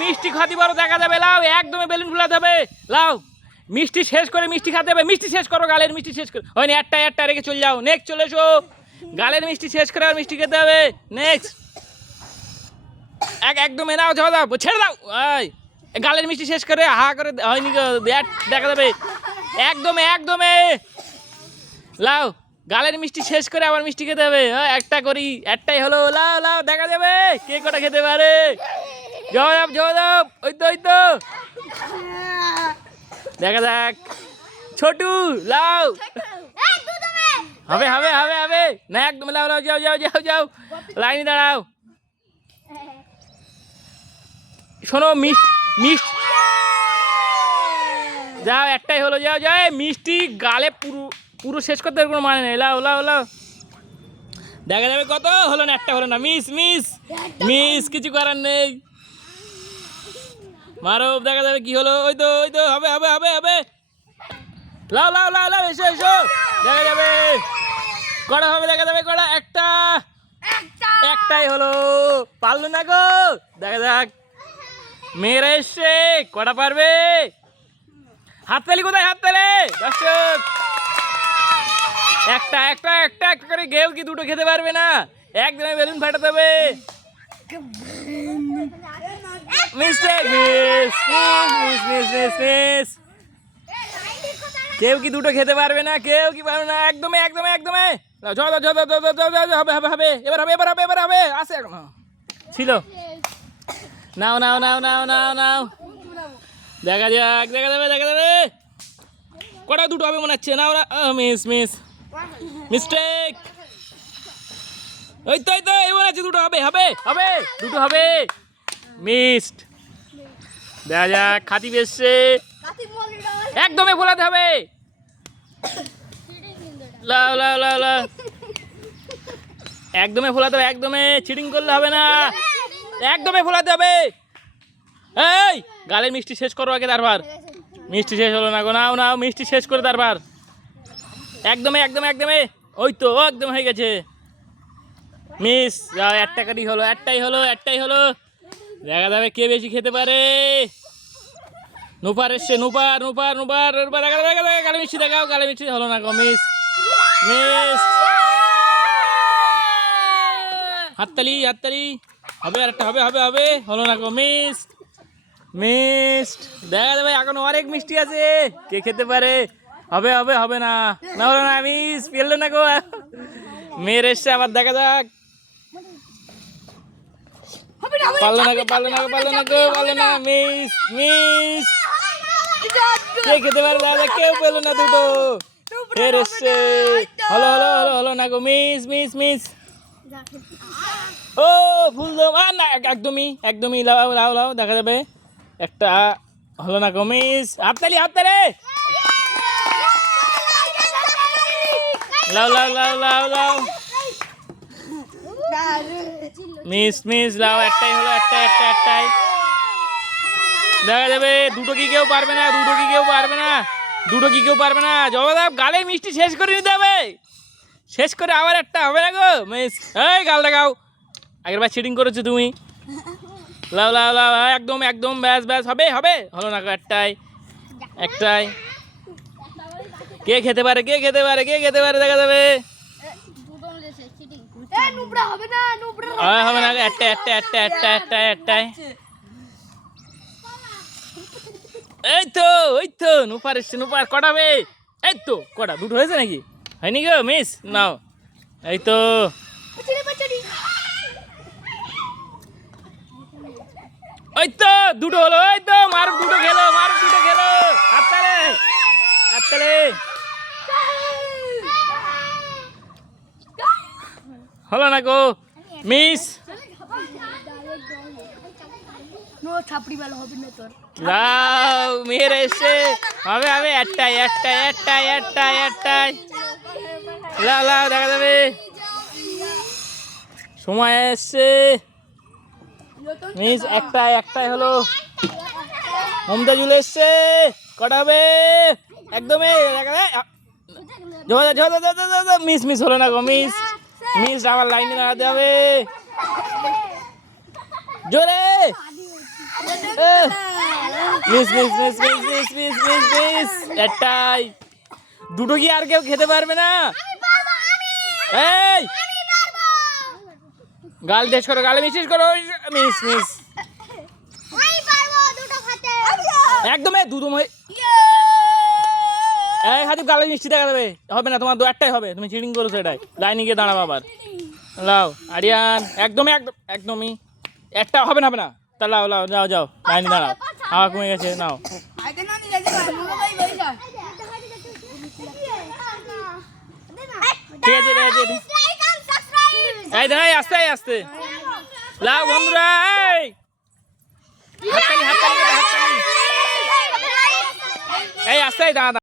মিষ্টি খাতি বড় দেখা যাবে, লাউ, একদমই বেলুন ফুলাতে হবে, লাউ। মিষ্টি শেষ করে মিষ্টি খেতে হবে, মিষ্টি শেষ করো, গালের মিষ্টি শেষ করে। হয়নি একটা একটা রেখে চলে যাও নেক্সট চলে এসো। গালের মিষ্টি শেষ করে আর মিষ্টি খেতে হবে নেক্সট এক একদম নাও, যাও দাও ছেড়ে দাও এই গালের মিষ্টি শেষ করে, হা, করে, হয়নি দেখা যাবে। একদমে একদমে লাও গালের মিষ্টি শেষ করে আবার মিষ্টি খেতে হবে একটা করি, একটাই হলো লাও লাও দেখা যাবে, কে কটা খেতে পারে? জবাব জবাব ওই তো ওই তো দেখা যাক। ছোটু লাও হবে হবে হবে হবে। না, একদম লাও লাও যাও যাও যাও যাও। লাইনে দাঁড়াও। শোনো মিষ্টি মিষ্টি যাও, একটাই হলো, যাও যাও। মিষ্টি গালে পুরো পুরো শেষ করতে কোনো মানে নেই। লাও লাও লাও দেখা যাবে কত? হলো না, একটা হলো না। Miss miss. মিস, কিছু করার নেই। মারো দেখা যাবে কি হলো? ওই তো ওই তো হবে হবে হবে হবে। লাও লাও লাও লাও এসো এসো। দেখা যাবে। কটা হবে দেখা যাবে কটা? একটা। একটাই হলো। পারল না গো? দেখা যাক। মেয়েরা এসছে। কটা পারবে? হাততালি কোথায়? হাততালি দর্শক। একটা একটা একটা একটা করে গেও কি? দুটো খেতে পারবে না। একদমই বেলুন ফাটাতে হবে। Mistake miss miss miss miss miss কেউ কি দুটো খেতে পারবে না? কেউ কি পারবে না? একদমই একদমই একদমই হবে হবে হবে, এবার হবে এবার হবে এবার হবে। আসে এখন। ছিল। নাও নাও নাও নাও নাও নাও। দেখা যাক, দেখা যাবে দেখা যাবে। কটা দুটো হবে মনে হচ্ছে? নাও না মিস মিস মিস্টেক ওই তো ওই তো, এই হচ্ছে দুটো হবে হবে হবে। দুটো হবে। মিসড দেখা যাক খাতি বেসছে। একদমই ফোলাতে হবে। লাও লাও লাও লাও। একদমই ফোলাতে হবে, একদমই চিটিং করলে হবে না। একদমই ফোলাতে হবে। এই, গালের মিষ্টি শেষ করো আগে তারপর। মিষ্টি শেষ হলো না গো, নাও নাও, মিষ্টি শেষ করে তারপর। একদমই একদম একদমই। ওই তো একদম হয়ে গেছে। মিস, যাও একটা কাটি হলো, একটাই হলো একটাই হলো। দেখা যাবে কে বেশি খেতে পারে। নুপার এসছে, নুপার নুপার নুপার নুপার, দেখা দেখা দেখা গালে মিষ্টি দেখাও গালে মিষ্টি হলো না গো মিস হাততালি হাততালি, হবে আর একটা হবে হবে হবে, হলো না গো মিস মিস্ট দেখা যাবে, এখন অনেক মিষ্টি আছে, কে খেতে পারে, হবে হবে হবে না। না হলো না মিস পেল না গো। মেয়ের এসছে, আবার দেখা যাক। পারল না গো পারল না গো না গো পারল না মিস মিস। কে খেতে কেউ পেল না দুটো। ফের এসছে। হলো হলো হলো হলো না গো মিস মিস মিস। ও ফুল দম আর না এক- একদমই একদমই লাও লাও লাও দেখা যাবে। একটা হলো না গো মিস। হাততালি হাততালি! লাও লাও লাও লাও লাও। মিস মিস লাও একটাই হলো একটা একটা একটাই। দেখা যাবে, দুটো কি কেউ পারবে না, দুটো কি কেউ পারবে না, দুটো কি কেউ পারবে না। জবাব গালে মিষ্টি শেষ করে নিতে হবে। শেষ করে আবার একটা হবে না গো মিস এই, গাল দেখাও। আগের বার চিটিং করেছ তুমি। লাও লাও লাও একদম একদম, ব্যাস ব্যাস, হবে হবে। হলো না একটাই একটাই। কে খেতে পারে, কে খেতে পারে, কে খেতে পারে, দেখা যাবে। হবে না একটা একটা একটা একটা একটা একটাই এই তো ওই তো নুপার এসছে নুপার কটা হবে এই তো কটা দুটো হয়েছে নাকি? হয়নি গো মিস? নাও। এই তো। ওই তো দুটো হলো ওই তো দুটো খেলো মারুফ দুটো খেলো। হাততালে হাততালে। হলো না গো? মিস? মেয়ের এসে। হবে হবে একটাই একটাই একটাই একটাই একটাই। লাও লাও দেখা যাবে। সময় এসছে। মিস একটাই একটাই হলো। মমতাজুল এসছে। কটা হবে? একদমই দেখা যায় মিস মিস হলো না গো মিস। মিস আবার লাইনে দাঁড়াতে হবে। জোরে! Miss miss miss miss miss miss miss miss একটাই। দুটো কি আর কেউ খেতে পারবে না? এই! গাল দেশ করো গালে মিশিস করো মিস মিস একদম দুদম হয়ে এই হাতে গালে মিষ্টি দেখা দেবে হবে না, তোমার দু একটাই হবে। তুমি চিটিং করেছ এটাই। লাইনে গিয়ে দাঁড়াবো আবার। লাও, আরিয়ান, একদমই, একদম, একদমই। একটা হবে না হবে না। তা লাও লাও, যাও যাও, লাইনে দাঁড়াও। হাওয়া কমে গেছে, নাও। ঠিক আছে ঠিক আছে। এই দাঁড়াই আস্তে আস্তে। লাও, বন্ধুরা, এই। হাততালি হাততালি।